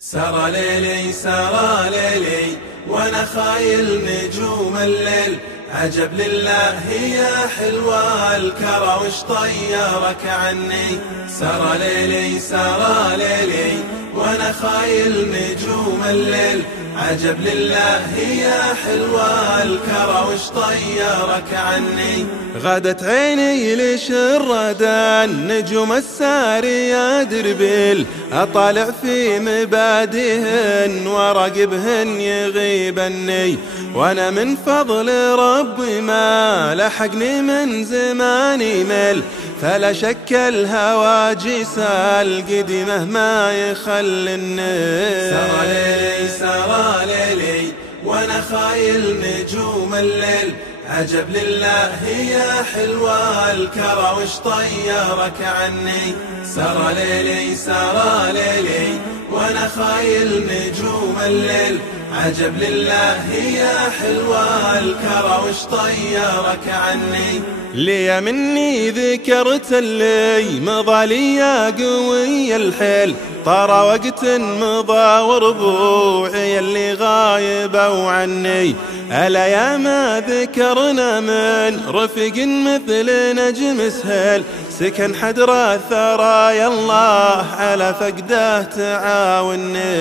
سرى ليلي سرى ليلي وانا خايل نجوم الليل، عجب لله يا حلوة الكرى وش طيرك عني. سرى ليلي سرى ليلي وانا خايل نجوم الليل، عجب لله يا حلوة الكرى وش طيرك عني. غادت عيني لشردان نجوم السارية دربيل، أطالع في مبادئهن وراقبهن يغيبني، وانا من فضل ربي ما لحقني من زماني ميل، فلا شك الهواجس القديمة ما يخلني. سرى ليلي سرى ليلي وانا خايل نجوم الليل، عجب لله يا حلوة الكرى وش طيرك عني. سرى ليلي سرى ليلي وانا خايل نجوم الليل، عجب لله يا حلوة الكرى وش طيرك عني. لي مني ذكرت اللي مضى لي يا قوي الحيل، طار وقت مضى وربوعي اللي غايبوا عني. ألا يا ما ذكرنا من رفيق مثل نجم سهيل، سكن حدر الثرى الله على فقده تعاوني.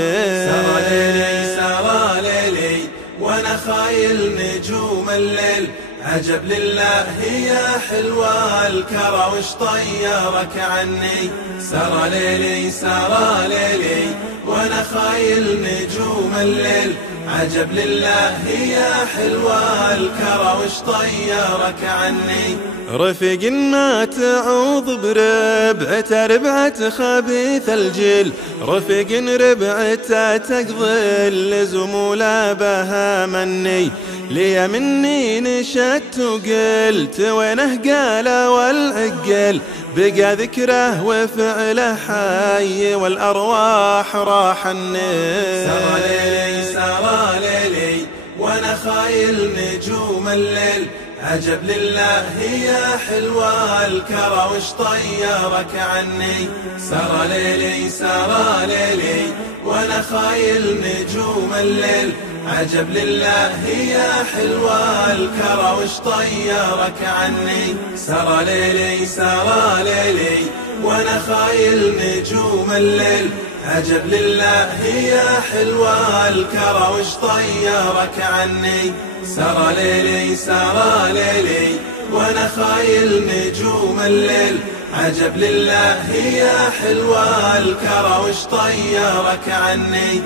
سرى ليلي سرى ليلي وانا خايل نجوم الليل، عجب لله يا حلوة الكرى وش طيرك عني. سرى ليلي سرى ليلي وانا خايل نجوم الليل، عجب لله يا حلوة الكرى وش طيرك عني. رفيق ما تعوض بربعته ربعة خبيث الجيل، رفيق ربعته تقضي لزموله بها مني. لي مني نشدت وقلت وينه قال والعقل، بقى ذكره وفعله حي والأرواح راحني. سرى ليلي سرى ليلي وانا خايل نجوم الليل، عجب لله يا حلوة الكرى وش طيرك عني. سرى ليلي سرى ليلي وانا خايل نجوم الليل، عجب لله يا حلوة الكرى وش طيرك عني. سرى ليلي سرى ليلي وانا خايل نجوم الليل، عجب لله يا حلوة الكرى وش طيرك عني. سرى ليلي سرى ليلي وانا خايل نجوم الليل، عجب لله يا حلوة الكرى وش طيرك عني.